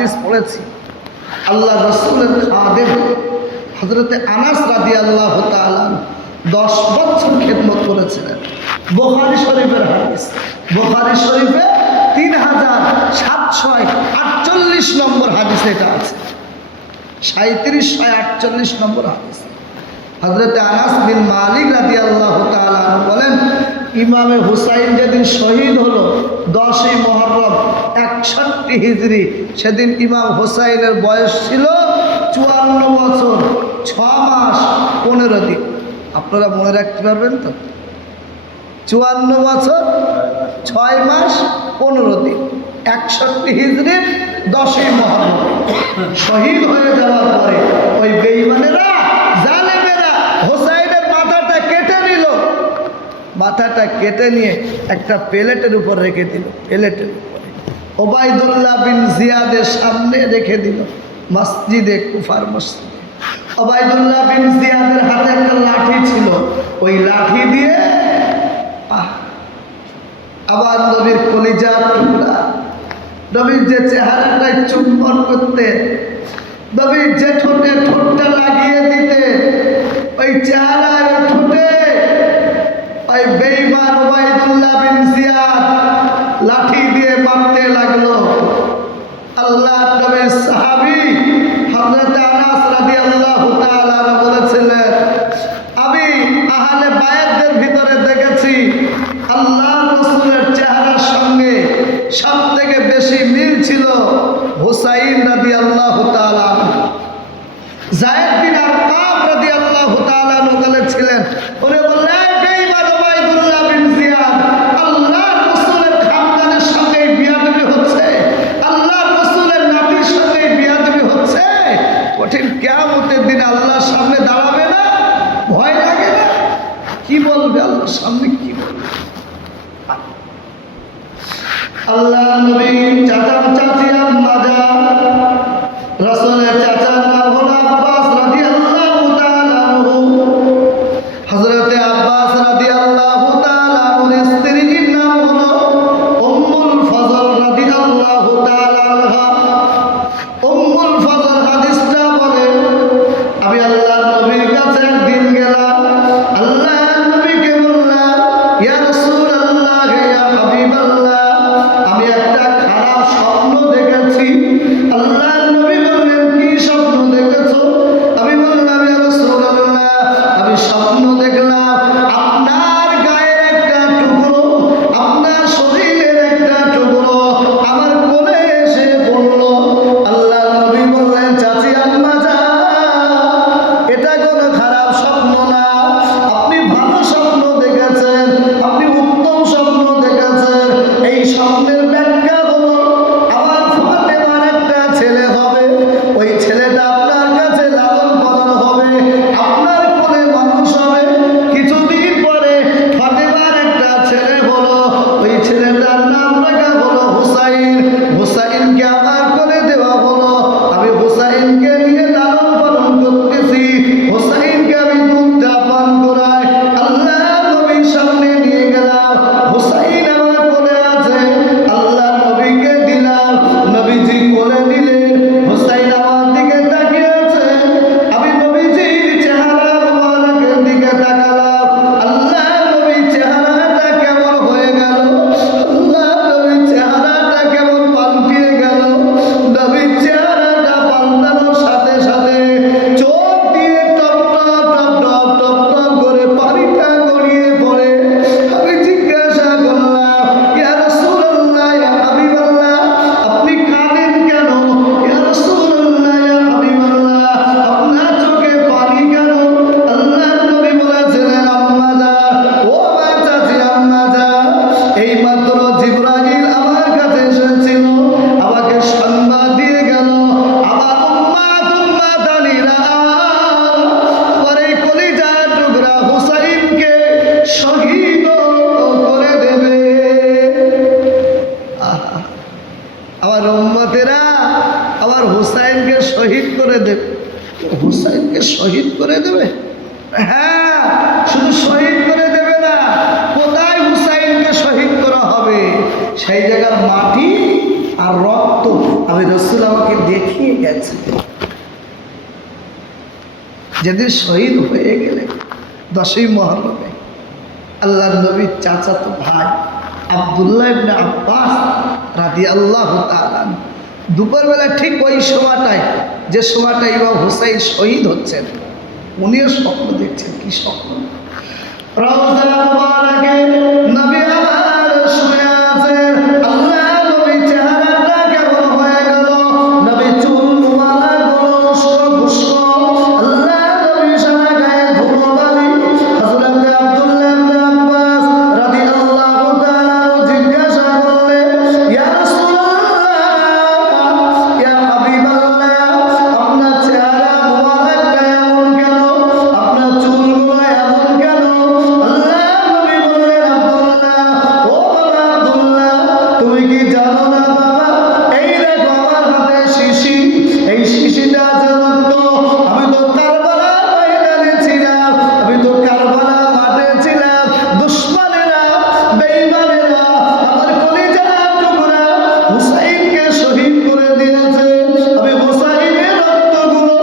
হাদিস পড়েছি। আল্লাহ রাসূলের খাদেম হযরতে আনাস রাদিয়াল্লাহু তাআলা 10 বছর খেদমত করেছিলেন। বুখারী শরীফের হাদিস, বুখারী শরীফে 3748 নম্বর হাদিস এটা আছে, 3748 নম্বর হাদিস। হযরতে আনাস বিন মালিক রাদিয়াল্লাহু তাআলা বলেন, ইমামে হুসাইন যেদিন শহীদ হলো 10ই মুহররম 61 হিজরি, সেদিন ইমাম হুসাইনের বয়স ছিল 54 বছর 6 মাস 15 দিন। আপনারা মনে রাখতে পারবেন তো? 54 বছর 6 মাস 15 দিন, 61 হিজরির 10ই মুহররম শহীদ হয়ে যাওয়ার পরে ওই বেঈমানেরা, জালেমেরা হুসাইনের মাথাটা কেটে নিল। মাথাটা কেটে নিয়ে একটা প্লেটের উপর রেখে দিল, প্লেটের উপরে ওবায়দুল্লাহ বিন জিয়াদের সামনে রেখে দিল, মসজিদে কুফার মসজিদে। ওবায়দুল্লাহ বিন জিয়াদের হাতে একটা লাঠি ছিল, ওই লাঠি দিয়ে আবার নবীর কলিজার টুকরা, নবীর যে চেহারাটায় চুম্বন করতে, নবীর যে ঠোঁটে ঠোঁটটা লাগিয়ে দিতে, ওই চেহারার ঠোঁটে ওই বেঈমান ওবায়দুল্লাহ বিন জিয়াদ লাঠি দিয়ে মারতে লাগলো। আল্লাহ নবীর সাহাবী হযরত আনাস রাদিয়াল্লাহু তাআলা বলেছিলেন, আমি আহলে বায়াতদের ভিতরে দেখেছি আল্লাহ রাসূলের চেহারার সঙ্গে সবথেকে বেশি মিল ছিল হুসাইন রাদিয়াল্লাহু তাআলা। যায়েদ বিন আরকাম রাদিয়াল্লাহু তাআলা বলেছিলেন, ওরে বললেন বেঈমান ওবায়দুল্লাহ বিন জিয়াদ আল্লাহ রাসূলের খানদানের সঙ্গে বিয়াদবি হচ্ছে, আল্লাহ রাসূলের নাতির সঙ্গে বিয়াদবি হচ্ছে। কঠিন কিয়ামতের দিন আল্লাহর সামনে দাঁড়াবে না, ভয় লাগে না? কি বলবে আল্লাহর সামনে, কি বলবে? আল্লাহ নবী চাচা চাচি আম্মা জান রাসূলের চাচার নাম হলো আব্বাস রাদিয়াল্লাহু তাআলা আনহু। হযরতে আব্বাস রাদিয়াল্লাহু তাআলা আনহুর স্ত্রীর নাম হলো উম্মুল ফজল রাদিয়াল্লাহু তাআলা আনহা। উম্মুল ফজল হাদিসটা বলে, আমি আল্লাহর নবীর কাছে একদিন গেলাম, আল্লাহর নবীকে বললাম, ইয়া রাসূলুল্লাহ ইয়া হাবিবাল্লাহ, আমি একটা খারাপ স্বপ্ন দেখেছি। আল্লাহর নবী বললেন, কি স্বপ্ন দেখেছো? আমি বললাম, ইয়া রাসূলুল্লাহ, আমি স্বপ্ন দেখলাম আপনার গায়ের একটা টুকরো, আপনার শরীরের একটা টুকরো আমার কোলে এসে পড়লো। আল্লাহর নবী বললেন, চাচি আম্মা জান, এটা কোনো খারাপ স্বপ্ন না, আপনি ভালো স্বপ্ন দেখেছেন, আপনি উত্তম স্বপ্ন দেখেছেন। এই স্বপ্নের ব্যাখ্যা হলো আমার ফাতেমার একটা ছেলে হবে, ওই ছেলেটা আপনার কাছে লালন পালন হবে, আপনার কোলে মানুষ হবে। কিছুদিন পরে ফাতেমার একটা ছেলে হলো, ওই ছেলেটার নাম রাখা হলো হুসাইন। হুসাইনকে আমার কোলে দেওয়া হলো, আমি হুসাইনকে নিয়ে লালন পালন করতেছি, হুসাইনকে আমি দুধটা পান করাই। আল্লাহ নবীর সামনে নিয়ে গেলাম, হুসাইন আমার কোলে আছে, আল্লাহ নবীকে দিলাম, নবীজি কোলে নিলেন, হুসাইন আমার দিকে তাকিয়ে আছে, আমি নবীজির চেহারা মোবারকের দিকে তাকালাম। আল্লাহ নবীর চেহারাটা কেমন হয়ে গেল, আল্লাহ নবীর চেহারাটা কেমন পাল্টিয়ে গেল। নবীর চেহারাটা পাল্টানোর সাথে সাথে চোখ দিয়ে top top top top top top করে পানিটা গড়িয়ে পড়ে। আমি জিজ্ঞাসা করলাম, ইয়া রাসূলুল্লাহ ইয়া হাবিবাল্লাহ, আপনি কাঁদেন কেন? ইয়া রাসূলুল্লাহ ইয়া হাবিবাল্লাহ, আপনার চোখে পানি কেন? আল্লাহর নবী বলেছিলেন, আম্মা জান, ও আমার চাচি আম্মা জান, এই মাত্র জিবরাইল আমার কাছে এসেছিল, আমাকে সংবাদ দিয়ে গেল, আমার উম্মাত আলীরা আমার এই কলিজার টুকরা হুসাইনকে শহীদ করে দেবে। আহা, আমার উম্মতেরা আমার হুসাইনকে শহীদ করে দেবে। হুসাইনকে শহীদ করে দেবে? হ্যাঁ, শুধু শহীদ করে দেবে না, কোথায় হুসাইনকে শহীদ করা হবে সেই জায়গার মাটি আর রক্ত আমি রসুল আমাকে দেখিয়ে গেছে। যেদিন শহীদ হয়ে গেলে 10ই মুহররমে আল্লাহর নবীর চাচাতো ভাই আব্দুল্লাহ ইবনে আব্বাস রাদিয়াল্লাহু তাআলা দুপুরবেলা ঠিক ওই সময়টায়, যে সময়টা ইমাম হুসাইন শহীদ হচ্ছেন, উনিও স্বপ্ন দেখছেন। কি স্বপ্ন? রওজা মুবারাকে নবী আমার শুয়ে আছেন। আল্লাহ নবী চেহারাটা কেমন হয়ে গেল, নবী চুল মুবারক উস্কো আল্লাহ নবী সারা গায়ে ধুলোবালি। হযরত আব্দুল্লাহ ইবনে আব্বাস রাদিয়াল্লাহু তাআলা জিজ্ঞাসা করলেন, ইয়া রাসূলুল্লাহ, ইয়া হাবিবাল্লাহ, আপনার চেহারা মুবারকটা এমন কেন, আপনার চুলগুলো এমন কেন? আল্লাহ নবী বললেন, আব্দুল্লাহ, ও বাবা আব্দুল্লাহ, তুমি কি জানো না বাবা, এই দেখো আমার হাতে শিশি, এই শিশিটা আছে রক্ত। আমি তো কারবালার ময়দানে ছিলাম, আমি তো কারবালার মাঠে ছিলাম। দুশমনেরা, বেঈমানেরা আমার কলিজার টুকরা হুসাইনকে শহীদ করে দিয়েছে। আমি হুসাইনের রক্তগুলো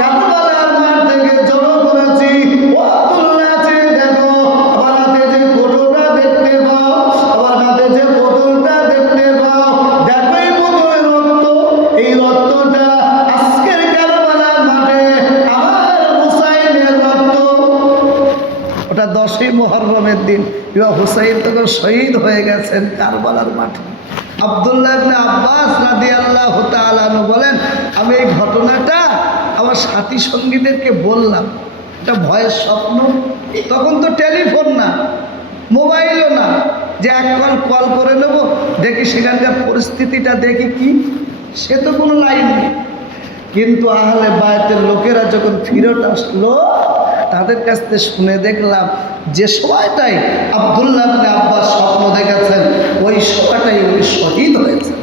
কারবালার মাঠ থেকে জড়ো করেছি। ও আব্দুল্লাহ, চেয়ে দেখো, আমার হাতে যে কোটোটা দেখতে পাও, আমার হাতে যে বোতলটা দেখতে পাও, দেখো এই বোতলের রক্ত, এই রক্তটা আজকের কারবালার মাঠে আমার হুসাইনের রক্ত। ওটা 10ই মুহররমের দিন ইমাম হুসাইন তখন শহীদ হয়ে গেছেন কারবালার মাঠে। আব্দুল্লাহ ইবনে আব্বাস রাদিয়াল্লাহু তাআলা আনহু বলেন, আমি এই ঘটনাটা আমার সাথী সঙ্গীদেরকে বললাম। এটা ভয়ের স্বপ্ন। তখন তো টেলিফোন না, মোবাইলও না, যে এক কল করে নেব, দেখি সেখানকার পরিস্থিতিটা দেখি কি, সে তো কোনো লাইন নেই। কিন্তু আহলে বায়তের লোকেরা যখন ফিরত আসলো, তাদের কাছ থেকে শুনে দেখলাম যে সময়টাই আব্দুল্লাহ ইবনে আব্বাস স্বপ্ন দেখেছেন, ওই সময়টাই উনি শহীদ হয়েছেন।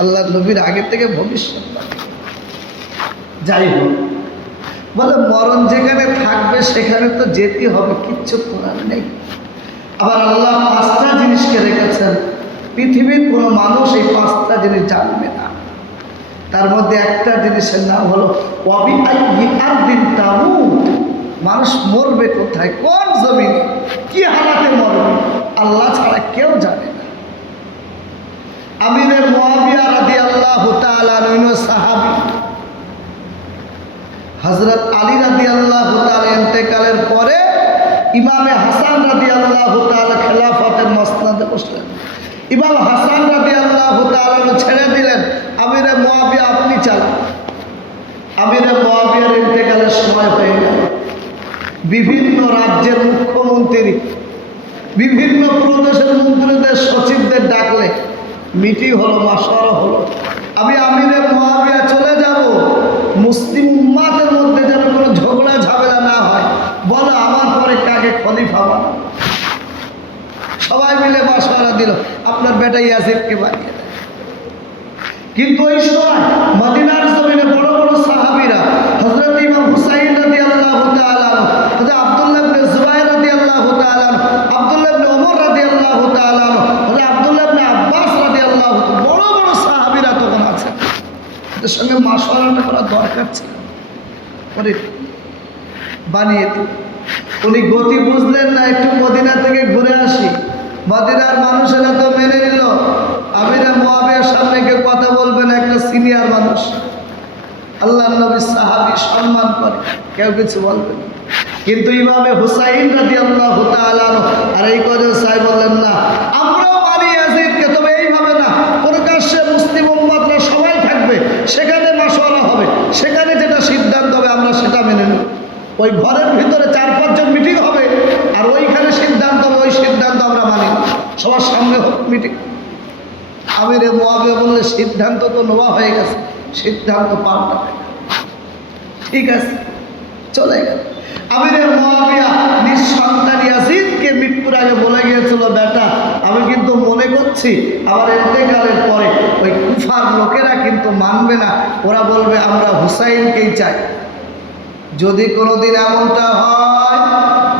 আল্লাহ নবীর আগে থেকে ভবিষ্যৎবাণী। যাই হোক, বলে মরণ যেখানে থাকবে সেখানে তো যেতে হবে, কিচ্ছু করার নেই। আবার আল্লাহ 5টা জিনিসকে রেখেছেন, পৃথিবীর কোনো মানুষ এই 5টা জিনিস জানবে না। তার মধ্যে একটা জিনিসের নাম হলো মানুষ মরবে কোথায়, কোন জমিনে, কি হালাতে মরবে, আল্লাহ ছাড়া কেউ জানে না। আমিরে মুআবিয়া রাদিয়াল্লাহু তাআলা আনহু সাহাবী, হযরত আলী রাদিয়াল্লাহু তাআলা ইন্তেকালের পরে ইমামে হাসান রাদিয়াল্লাহু তাআলা খেলাফতের মসনদে বসলেন। ইমাম হাসান রাদিয়াল্লাহু তাআলা ছেড়ে দিলেন, আমিরে মুআবিয়া আপনি চালান। আমিরে মুআবিয়ার ইন্তেকালের সময় হয়ে গেল। বিভিন্ন রাজ্যের মুখ্যমন্ত্রী, বিভিন্ন প্রদেশের মন্ত্রীদের, সচিবদের ডাকলে মিটিং হলো, মাশওয়ারা হলো। আমি আমিরে মুআবিয়া চলে যাব, মুসলিম উম্মাতের মধ্যে যেন কোনো ঝগড়া ঝামেলা না হয়, বলো আমার পরে কাকে খলিফা বানাবো। সবাই মিলে মাশওয়ারা দিল, আপনার বেটা ইয়াজিদকে বানিয়ে দেয়। কিন্তু ওই সময় মদিনার জমিনে বড় বড় সাহাবীরা, হযরত ইমাম হুসাইন রাদিয়াল্লাহু তাআলা আনহু, হযরত আব্দুল্লাহ ইবনে জুবাইর রাদিয়াল্লাহু তাআলা আনহু, আব্দুল্লাহ ইবনে ওমর রাদিয়াল্লাহু তাআলা আনহু, হযরত আব্দুল্লাহ ইবনে আব্বাস রাদিয়াল্লাহু, বড় বড় সাহাবীরা তখন আছেন। এদের সঙ্গে মাশওয়ারাটা করা দরকার ছিল, করে বানিয়ে দিল। উনি গতি বুঝলেন না, একটু মদিনা থেকে ঘুরে আসি। মদিনার মানুষেরা তো মেনে নিল, আমিরে মুআবিয়ার সামনে কেউ কথা বলবে না, একটা সিনিয়র মানুষ, আল্লাহর নবী সাহাবী, সম্মান করে, কেউ কিছু বলবে না। কিন্তু ইমামে হুসাইন রাদিয়াল্লাহু তাআলা আনহু আর এই কজন সাহেব বললেন, না আমরাও মানি ইয়াজিদকে, তবে এইভাবে না, প্রকাশ্যে মুসলিম উম্মতরা সবাই থাকবে, সেখানে মাশওয়ারা হবে, সেখানে যেটা সিদ্ধান্ত হবে আমরা সেটা মেনে নেব। ওই ঘরের ভিতরে 4-5 জন মিটিং হবে, আর ওইখানে সিদ্ধান্ত হবে, ওই সিদ্ধান্ত আমরা মানি না, সবার সামনে হোক মিটিং। আমিরে মুআবিয়া বললে, সিদ্ধান্ত তো নেওয়া হয়ে গেছে, সিদ্ধান্ত পাল্টাবে না। ঠিক আছে, চলে গেল। আমিরে মুআবিয়া নিজ সন্তান ইয়াজিদকে মৃত্যুর আগে বলে গিয়েছিল, বেটা আমি কিন্তু মনে করছি আমার ইন্তেকালের পরে ওই কুফার লোকেরা কিন্তু মানবে না, ওরা বলবে আমরা হুসাইনকেই চাই। যদি কোনোদিন এমনটা হয়,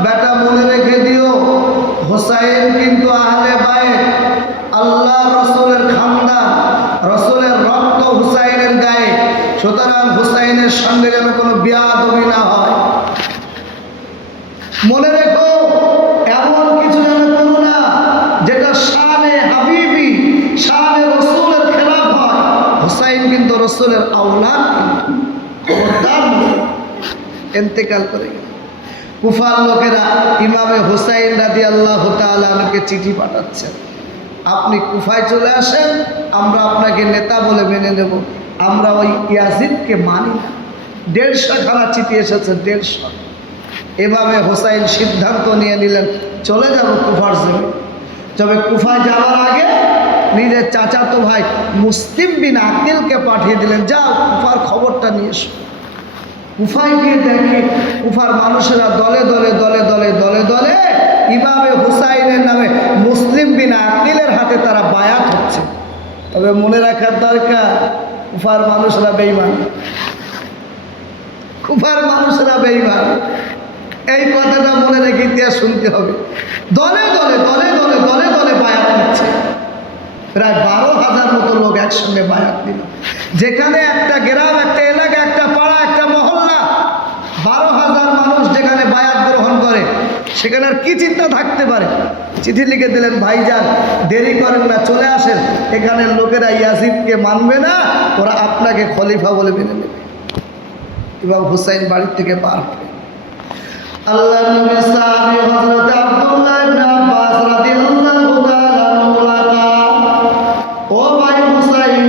বেটা মনে রেখে দিও, হুসাইন কিন্তু আহলে বাইত, আল্লাহ রসুলের খানদান, রসুলের রক্ত হুসাইনের গায়ে। সুতরাং হুসাইনের সঙ্গে যেন কোনো বেয়াদবি না হয়। মনে রেখো, এমন কিছু যেন করো না যেটা শানে হাবিবি, শানে রসুলের খেলাফ হয়। হুসাইন কিন্তু রসুলের আওলাদ, খবরদার ইন্তেকাল করে গেল। কুফার লোকেরা ইমামে হুসাইন রাদিয়াল্লাহু তাআলা আনহুকে চিঠি পাঠাচ্ছেন, আপনি কুফায় চলে আসেন, আমরা আপনাকে নেতা বলে মেনে নেব, আমরা ওই ইয়াজিদকে মানি না। 150 খানা চিঠি এসেছে, 150। এভাবে হুসাইন সিদ্ধান্ত নিয়ে নিলেন, চলে যাব কুফার জমি। তবে কুফায় যাওয়ার আগে নিজের চাচাতো ভাই মুসলিম বিন আকিলকে পাঠিয়ে দিলেন, যাও কুফার খবরটা নিয়ে এসো। কুফায় গিয়ে দেখে কুফার মানুষেরা দলে দলে দলে দলে দলে দলে ইমামে হুসাইনের নামে মুসলিম বিন আকিলের হাতে তারা বায়াত হচ্ছে। তবে মনে রাখার দরকার, কুফার মানুষরা বেঈমান, কুফার মানুষরা বেঈমান। এই কথাটা মনে রেখে ইতিহাস শুনতে হবে। দলে দলে দলে দলে দলে দলে বায়াত নিচ্ছে, প্রায় 12,000 মতো লোক একসঙ্গে বায়াত দিল। যেখানে একটা গ্রাম, একটা এলাকা, একটা পাড়া, একটা মহল্লা, 12,000 মানুষ যেখানে বায়াত গ্রহণ করে, সেখানে আর কি চিন্তা থাকতে পারে? চিঠি লিখে দিলেন, ভাইজান দেরি করেন না, চলে আসেন, এখানের লোকেরা ইয়াজিদকে মানবে না, ওরা আপনাকে খলিফা বলে মেনে নেবে। ইমাম হুসাইন বাড়ির থেকে পার হবে। আল্লাহর নবী সাহাবী হযরত আব্দুল্লাহ ইবনে আব্বাস রাদিয়াল্লাহু তাআলা আনহু, ও ভাই হুসাইন,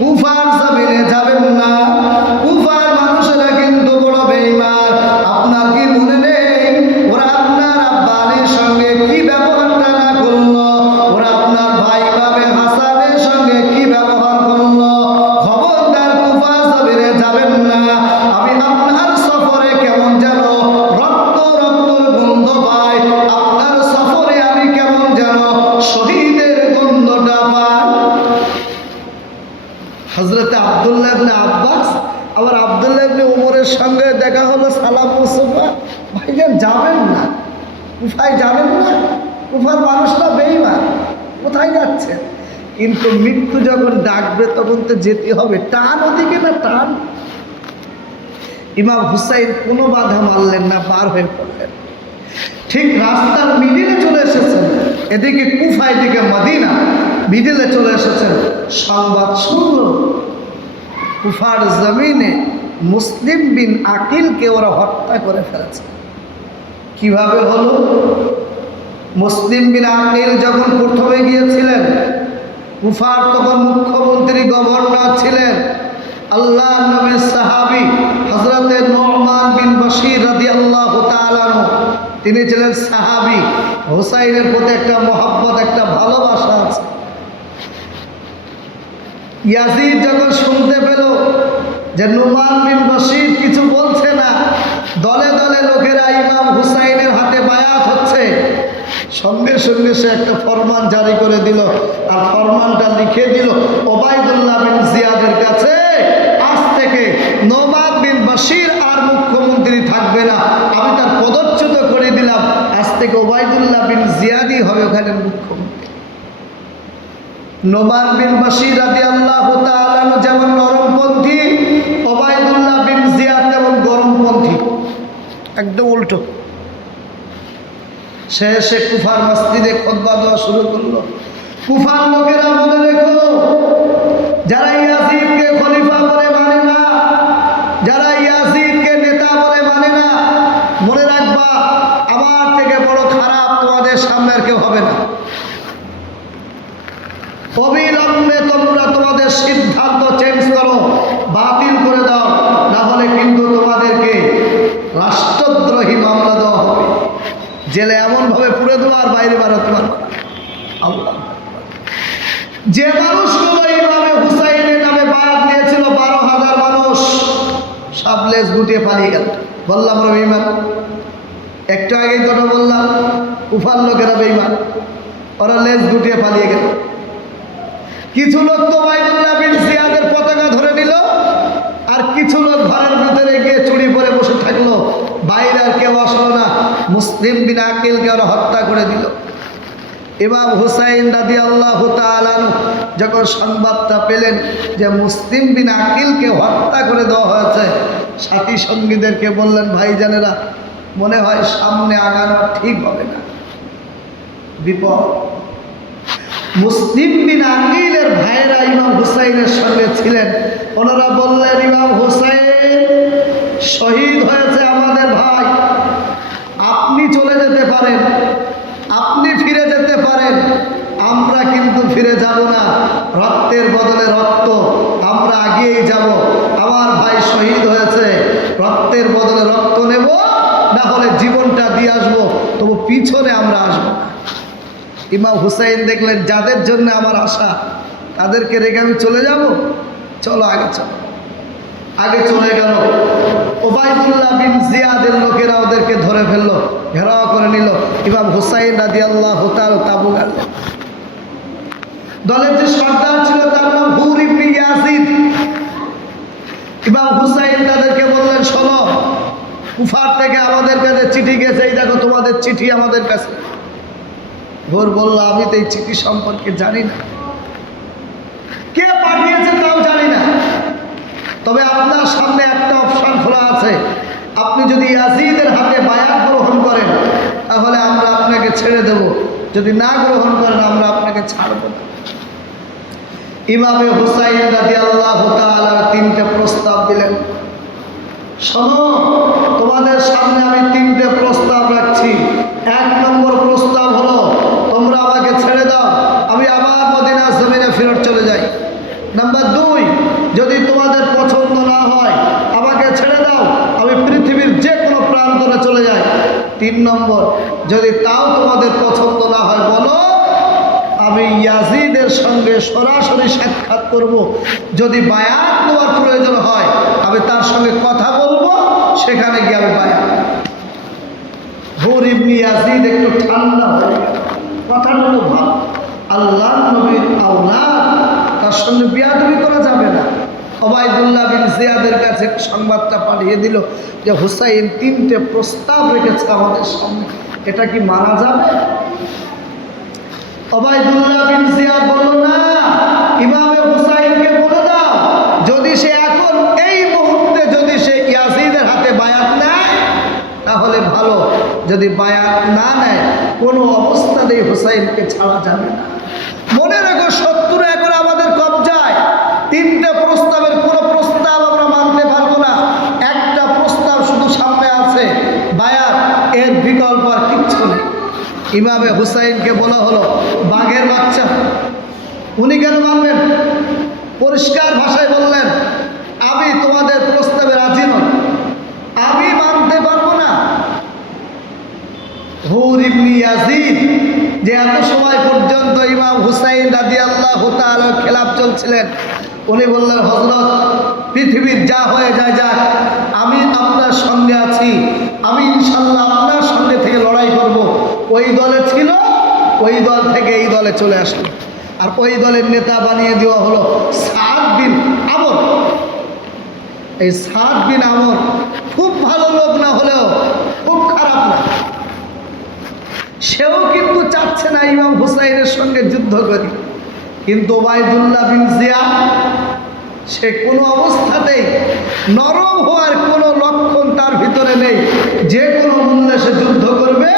কুফার জমিনে যাবেন না, কুফার মানুষেরা কিন্তু বড় বেঈমান। আপনার কি মনে নেই ওরা আপনার আব্বা আলীর সঙ্গে কি ব্যবহারটা না করলো? ওরা আপনার ভাই ইমামে হাসানের সঙ্গে কি ব্যবহার করলো? খবরদার কুফার জমিনে যাবেন না। আমি আপনার সফরে কেমন যেন রক্ত রক্তর গন্ধ পাই, আপনার সফরে আমি কেমন যেন শহীদের গন্ধটা পাই। হযরত আব্দুল্লাহ ইবনে আব্বাস আবার আব্দুল্লাহ ইবনে উমরের সঙ্গে দেখা হলো, সালাম মুসফা, ভাইজান যাবেন না, কুফায় যাবেন না, কুফার মানুষরা বেঈমান, কোথায় যাচ্ছেন? কিন্তু মৃত্যু যখন ডাকবে তখন তো যেতে হবে, টান ওদিকে না টান। ইমাম হুসাইন কোনো বাধা মানলেন না, পার হয়ে পড়লেন। ঠিক রাস্তার মিডিলে চলে এসেছেন, এদিকে কুফা এদিকে মদিনা, মিডিলে চলে এসেছেন। সংবাদ শুনল কুফার জমিনে মুসলিম বিন আকিলকে ওরা হত্যা করে ফেলেছে। কিভাবে হলো? মুসলিম বিন আকিল যখন প্রথমে গিয়েছিলেন, কুফার তখন মুখ্যমন্ত্রী গভর্নর ছিলেন আল্লাহ নবীর সাহাবী হযরতে নুমান বিন বশীর রাদিয়াল্লাহু তাআলা আনহু। তিনি ছিলেন সাহাবী, হুসাইনের প্রতি একটা মহব্বত, একটা ভালোবাসা আছে। ইয়াজিদ যখন শুনতে পেল যে নুমান বিন বশীর কিছু বলছে না, দলে দলে লোকেরা ইমাম হুসাইনের হাতে বায়াত হচ্ছে, সঙ্গে সঙ্গে সে একটা ফরমান জারি করে দিল। আর ফরমানটা লিখে দিল ওবায়দুল্লাহ বিন জিয়াদের কাছে, আজ থেকে নুমান বিন বশীর আর মুখ্যমন্ত্রী থাকবে না, আমি তার পদচ্যুত করে দিলাম, আজ থেকে ওবায়দুল্লাহ বিন জিয়াদই হবে ওখানে মুখ্যমন্ত্রী। নুমান বিন বশীর রাদিয়াল্লাহু তাআলা আনহু যেমন নরমপন্থী, ওবায়দুল্লাহ বিন জিয়াদ তেমন গরমপন্থী, একদম উল্টো। সে কুফার মসজিদে খুতবা দেওয়া শুরু করলো। কুফার লোকেরা মনে রেখো, যারা ইয়াজিদকে খলিফা বলে মানে না, যারা ইয়াজিদকে নেতা বলে মানে না, মনে রাখবা আমার থেকে বড় খারাপ তোমাদের সামনে আর কেউ হবে না। অবিলম্বে তোমরা তোমাদের সিদ্ধান্ত চেঞ্জ করো, বাতিল করে দাও, না হলে কিন্তু তোমাদেরকে রাষ্ট্রদ্রোহী মামলা দেওয়া হবে, জেলে এমনভাবে পুরে দেওয়া আর বাইরে বেরোতে পারবে না। আল্লাহ, যে মানুষগুলো ইমামে হুসাইনের নামে বায়াত দিয়েছিল 12,000 মানুষ, সব লেজ গুটিয়ে পালিয়ে গেল। বললাম ওরা বেঈমান, একটু আগেই তো বললাম কুফার লোকেরা বেঈমান, ওরা লেজ গুটিয়ে পালিয়ে গেল। কিছু লোক তো ওবায়দুল্লাহ বিন জিয়াদের পতাকা ধরে নিল, আর কিছু লোক ঘরের ভিতরে গিয়ে চুরি পরে বসে থাকলো। ভাইরা কেউ আসলো না, মুসলিম বিন আকিলকে ওরা হত্যা করে দিল। ইমাম হুসাইন রাদিয়াল্লাহু তাআলা যখন সংবাদটা পেলেন যে মুসলিম বিন আকিলকে হত্যা করে দেওয়া হয়েছে, সাথী সঙ্গীদেরকে বললেন, ভাইজানেরা মনে হয় সামনে আগানো ঠিক হবে না, বিপদ। মুসলিম বিন আকিলের ভাইরা ইমাম হুসাইনের সঙ্গে ছিলেন। ওনারা বললেন, ইমাম হুসাইন শহীদ হয়েছে আমাদের ভাই, আপনি চলে যেতে পারেন, আপনি ফিরে যেতে পারেন, আমরা কিন্তু ফিরে যাব না। রক্তের বদলে রক্ত, আমরা আগিয়েই যাব। আমার ভাই শহীদ হয়েছে, রক্তের বদলে রক্ত নেব, না হলে জীবনটা দিয়ে আসবো, তবু পিছনে আমরা আসবো। ইমাম হুসাইন দেখলেন যাদের জন্য আমার আশা তাদেরকে রেখে আমি চলে যাব, চলো আগে চলো। আগে চলে গেল। ওবাইদুল্লাহ বিন জিয়াদের লোকেরা ওদেরকে ধরে ফেললো, ঘেরাও করে নিল। ইমাম হুসাইন রাদিয়াল্লাহু তাআলা তাবু গাড়লেন। দলের যে সর্দার ছিল তার নাম হুর ইবনে ইয়াজিদ। ইমাম হুসাইন তাদেরকে বললেন, শোনো, কুফার থেকে আমাদের কাছে চিঠি গেছে, এই দেখো তোমাদের চিঠি আমাদের কাছে। হুর বলল, আমি তো এই চিঠি সম্পর্কে জানি না, কে পাঠিয়েছে তাও জানি না, তবে আপনার সামনে একটা অপশন খোলা আছে, আপনি যদি ইয়াজিদের হাতে বায়াত গ্রহণ করেন তাহলে আমরা আপনাকে ছেড়ে দেব, যদি না গ্রহণ করেন আমরা আপনাকে ছাড়ব না। ইমামে হুসাইন রাদিয়াল্লাহু তাআলা তিনটে প্রস্তাব দিলেন। শোনো, তোমাদের সামনে আমি তিনটে প্রস্তাব রাখছি। এক নম্বর প্রস্তাব হলো, তোমরা আমাকে ছেড়ে দাও, আমি আবার মদিনার জমিনে ফেরত চলে যাই। নাম্বার 2, যদি তোমাদের পছন্দ না হয় আমাকে ছেড়ে দাও, আমি পৃথিবীর যে কোনো প্রান্তরে চলে যাই। 3 নম্বর, যদি তাও তোমাদের পছন্দ না হয় বলো, আমি ইয়াজিদের সঙ্গে সরাসরি সাক্ষাৎ করব, যদি বায়াত নেওয়ার প্রয়োজন হয় আমি তার সঙ্গে কথা বলবো, সেখানে গিয়ে আমি বায়াত। হুর ইবনে ইয়াজিদ একটু ঠান্ডা হয়ে গেল, কথাটা তো ভালো, আল্লাহ নবীর আওলাদ, তার সঙ্গে বিয়াদবি করা যাবে না। ওবাইদুল্লাহ বিন জিয়াদের কাছে সংবাদটা পাঠিয়ে দিল যে হুসাইন তিনটে প্রস্তাব রেখেছে আমাদের সামনে, এটা কি মানা যাবে? ওবাইদুল্লাহ বিন জিয়াদ বলল, না, ইমামে হুসাইনকে বলে দাও, যদি সে এখন এই মুহূর্তে যদি সে ইয়াজিদের হাতে বায়াত নেয় তাহলে ভালো, যদি বায়াত না নেয় কোনো অবস্থাতেই হুসাইনকে ছাড়া যাবে না। মনে রেখো, 70 একর আমাদের কবজায়, তিনটে প্রস্তাবের কোনো প্রস্তাব আমরা মানতে পারবো না। একটা প্রস্তাব শুধু সামনে আছে, বায়াত, এর বিকল্প আর কিচ্ছু নেই। ইমামে হুসাইনকে বলা হলো, বাঘের বাচ্চা, উনি কেন মানবেন? পরিষ্কার ভাষায় বললেন, আমি তোমাদের প্রস্তাবে রাজি নই, আমি মানতে পারবো না। হুর ইবনে ইয়াজিদ, যে এত সময় পর্যন্ত ইমাম হুসাইন রাদিয়াল্লাহু তাআলা খেলাফ চলছিলেন, উনি বললেন, হযরত, পৃথিবীর যা হয়ে যায় যাক, আমি আপনার সঙ্গে আছি, আমি ইনশাল্লাহ আপনার সঙ্গে থেকে লড়াই করব। ওই দলে ছিল, ওই দল থেকে এই দলে চলে আসলো, আর ওই দলের নেতা বানিয়ে দেওয়া হলো সাদ বিন আমর। এই সাদ বিন আমর খুব ভালো লোক না হলেও খুব খারাপ না, সেও কিন্তু চাচ্ছে না ইমাম হুসাইনের সঙ্গে যুদ্ধ করি, কিন্তু ওবাইদুল্লাহ বিন জিয়াদ সে কোনো অবস্থাতেই নরম হওয়ার কোনো লক্ষণ তার ভিতরে নেই, যে কোনো মূল্যে সে যুদ্ধ করবে,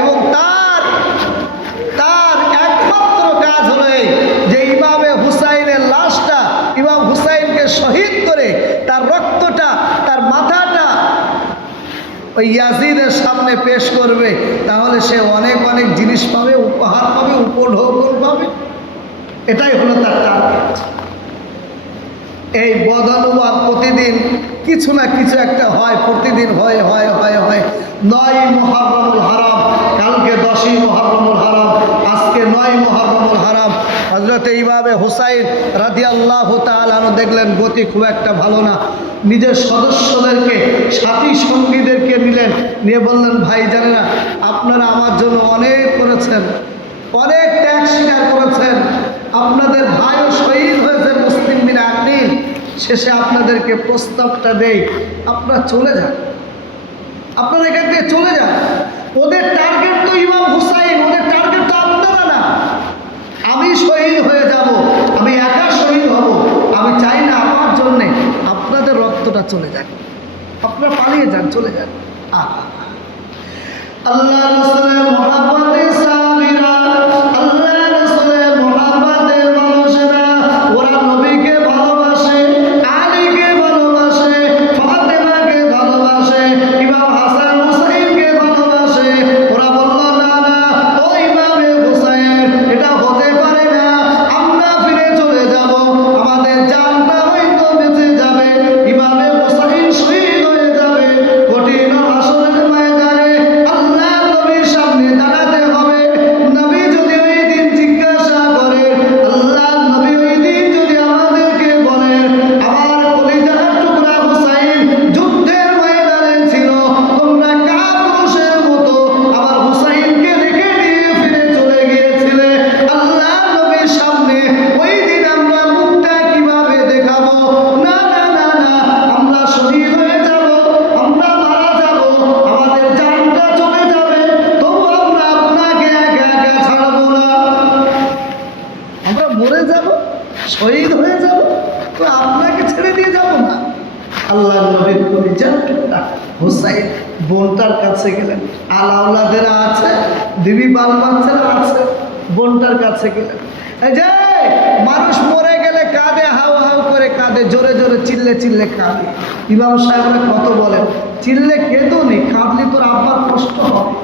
এবং তার একমাত্র কাজ হলো এই যে ইমামে হুসাইনের লাশটা, ইমাম হুসাইনকে শহীদ করে তার রক্তটা, তার মাথাটা ওই ইয়াজিদের সামনে পেশ করবে, তাহলে সে অনেক অনেক জিনিস পাবে, উপহার পাবে, উপঢৌকন পাবে। এটাই হলো তার টার্গেট। এই বদানুবাদ প্রতিদিন কিছু না কিছু একটা হয়, প্রতিদিন হয় হয় হয় হয়। 9 মুহররমুল হারাম, কালকে 10ই মুহররমুল হারাম, আজকে 9 মুহররমুল হারাম। হযরতে ইমামে হুসাইন রাদিয়াল্লাহু তাআলা দেখলেন গতি খুব একটা ভালো না, নিজের সদস্যদেরকে, সাথী সঙ্গীদেরকে নিলেন, নিয়ে বললেন, ভাই জানেনা, আপনারা আমার জন্য অনেক করেছেন, অনেক ত্যাগ স্বীকার করেছেন, আপনাদের ভাইও শহীদ হয়েছে মুসলিম বিন আকিল, শেষে আপনাদেরকে প্রস্তাবটা দেই, আপনারা চলে যান, আপনারা এখান থেকে চলে যান। ওদের টার্গেট তো ইমাম হুসাইন, ওদের টার্গেট তো আপনারা না। আমি শহীদ হয়ে যাব, আমি একা শহীদ হব, আমি চাই না আমার জন্যে আপনাদের রক্তটা চলে যাক। আপনারা পালিয়ে যান, চলে যান। আল্লাহ রাসূলের মহব্বতে সাহাবীরা, আল্লাহ রাসূলের মহব্বতে মানুষেরা, ওরা নবীকে ভালোবাসে, আলীকে ভালোবাসে, ফাতেমাকে ভালোবাসে, ইমাম হাসান হুসাইনকে ভালোবাসে। ওরা বলল না না, ও ইমামে হুসাইন, এটা হতে পারে না, আমরা ফিরে চলে যাব, আমাদের জানটা হয়তো বেঁচে যাবে, ইমামে হুসাইন শহীদ হয়ে যাবে, কঠিন হাসরের ময়দানে আল্লাহ নবীর সামনে দাঁড়াতে হবে। নবী যদি ওই দিন জিজ্ঞাসা করে, আল্লাহ নবী ওই দিন যদি আমাদেরকে বলেন, আমার কলিজার টুকরা হুসাইন যুদ্ধের ময়দানে ছিল, তোমরা কাপুরুষের মতো আমার হুসাইনকে রেখে দিয়ে ফিরে চলে গিয়েছিলে, আল্লাহ নবীর সামনে ওই দিন আমরা মুখটা কিভাবে দেখাবো? না না না না, আমরা শহীদ হয়ে যাব, আমরা মারা যাব, আমাদের জানটা চলে যাবে, তবু আমরা আপনাকে একা একা ছাড়বো না। আমরা মরে যাব, শহীদ হয়ে যাব, তো আপনাকে ছেড়ে দিয়ে যাব না। আল্লাহ নবীর কলিজার টুকরা হুসাইন বোনটার কাছে গেলেন, আলাউলাদেরা আছে, বিবি বাল বাচ্চারা আছে, বোনটার কাছে গেলেন। এই যে মানুষ মরে গেলে কাঁদে, হাউ হাউ করে কাঁদে, জোরে জোরে চিল্লে চিল্লে কাঁদে। ইমাম সাহেবরা কত বলেন, চিল্লে কেঁদো নি, কাঁদলি তোর আব্বার কষ্ট হবে,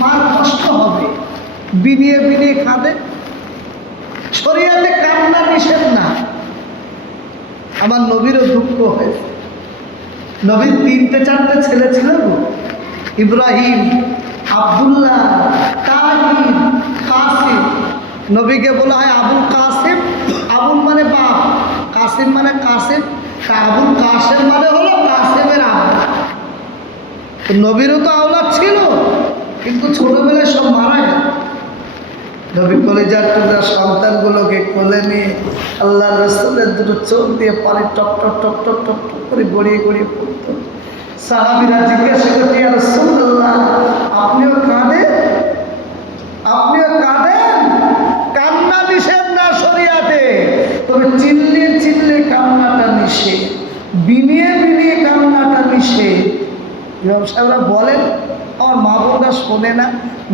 মার কষ্ট হবে, বিনিয়ে বিনিয়ে কাঁদে। শরিয়াতে কান্না নিষেধ না। আমার নবীরও দুঃখ হয়েছে। নবীর 3-4টে ছেলে ছিল গো, ইব্রাহিম, আব্দুল্লাহ, তাহির, কাসিম। নবীকে বলা হয় আবুল কাসিম। আবুল মানে বাপ, কাসিম মানে কাসিম, তা আবুল কাসিম মানে হলো কাসিমের আব্বা। তো নবীরও তো আওলাদ ছিল, কিন্তু ছোটবেলায় সব মারা গেল। নবী কলিজার টুকরা সন্তানগুলোকে কোলে নিয়ে আল্লাহ রাসূলের দুটো চোখ দিয়ে পানি টক টক টক টক টক টক করে গড়িয়ে গড়িয়ে পড়তো। সাহাবীরা জিজ্ঞাসা করতে, ইয়া রাসূলুল্লাহ, আপনিও কাঁদেন? আপনিও কাঁদেন? কান্না নিষেধ না শরিয়াতে, তবে চিল্লিয়ে চিল্লিয়ে কান্নাটা নিষেধ, বিনিয়ে বিনিয়ে কান্নাটা নিষেধ। ইমাম সাহেবরা বলেন, আমার মা বোনরা শোনে না,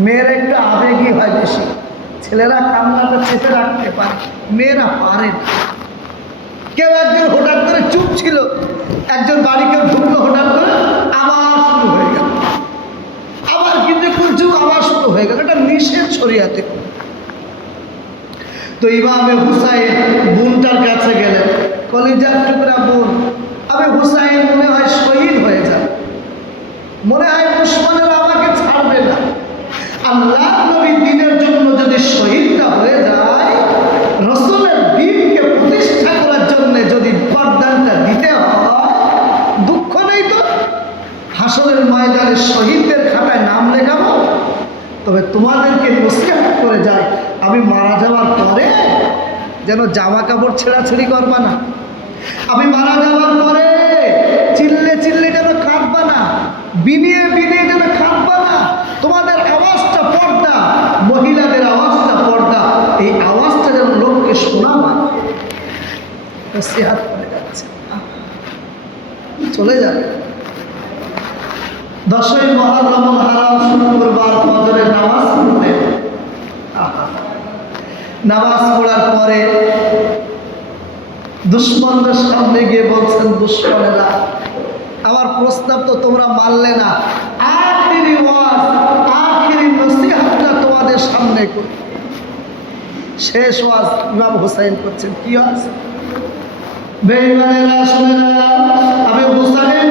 মেয়েরা একটু আবেগী হয় বেশি, ছেলেরা কান্নাটা চেপে রাখতে পারে, মেয়েরা পারে না। কেউ একজন হঠাৎ করে চুপ ছিল, একজন বাড়ি কেউ ঢুকলো, হঠাৎ করে আবার শুরু হয়ে গেল, আবার কিন্তু চুপ, আবার শুরু হয়ে গেল। এটা নিষেধ শরিয়াতে। তো ইমামে হুসাইন বোনটার কাছে গেলেন, কলিজার টুকরা বোন, আমি হুসাইন মনে হয় শহীদ হয়ে যায়, মনে হয় দুশমনেরা আমাকে ছাড়বে না। আল্লাহ নবী দ্বীনের জন্য যদি শহীদটা হয়ে যায়, রাসূলের দ্বীনকে প্রতিষ্ঠা করার জন্য যদি বরদানটা দিতে হয়, দুঃখ নেই তো, হাসরের ময়দানে শহীদদের খাতায় নাম লেখাবো। তবে তোমাদেরকে নসিহত করে যায়, আমি মারা যাওয়ার পরে যেন জামা কাপড় ছেঁড়াছেড়ি করবা না, আমি মারা যাওয়ার পরে চিল্লে চিল্লে যেন কাঁদবা না, বিনিয়ে বিনিয়ে যেন কাঁদবা না, তোমাদের আওয়াজটা পর্দা, মহিলাদের আওয়াজটা পর্দা, এই আওয়াজটা যেন লোককে শোনাবা। নসিহত করে যাচ্ছে, চলে যাবে। 10ই মুহররমুল হারাম শুক্রবার ফজরের নামাজ পড়লেন। নামাজ পড়ার পরে দুশমনদের সামনে গিয়ে বলছেন, দুশমনেরা, আমার প্রস্তাব তো তোমরা মানলে না, আখিরি ওয়াজ, আখিরি নসিহতটা তোমাদের সামনে করি। শেষ ওয়াজ ইমাম হুসাইন করছেন। কি ওয়াজ? বেঈমানেরা শুনে না, আমি হুসাইন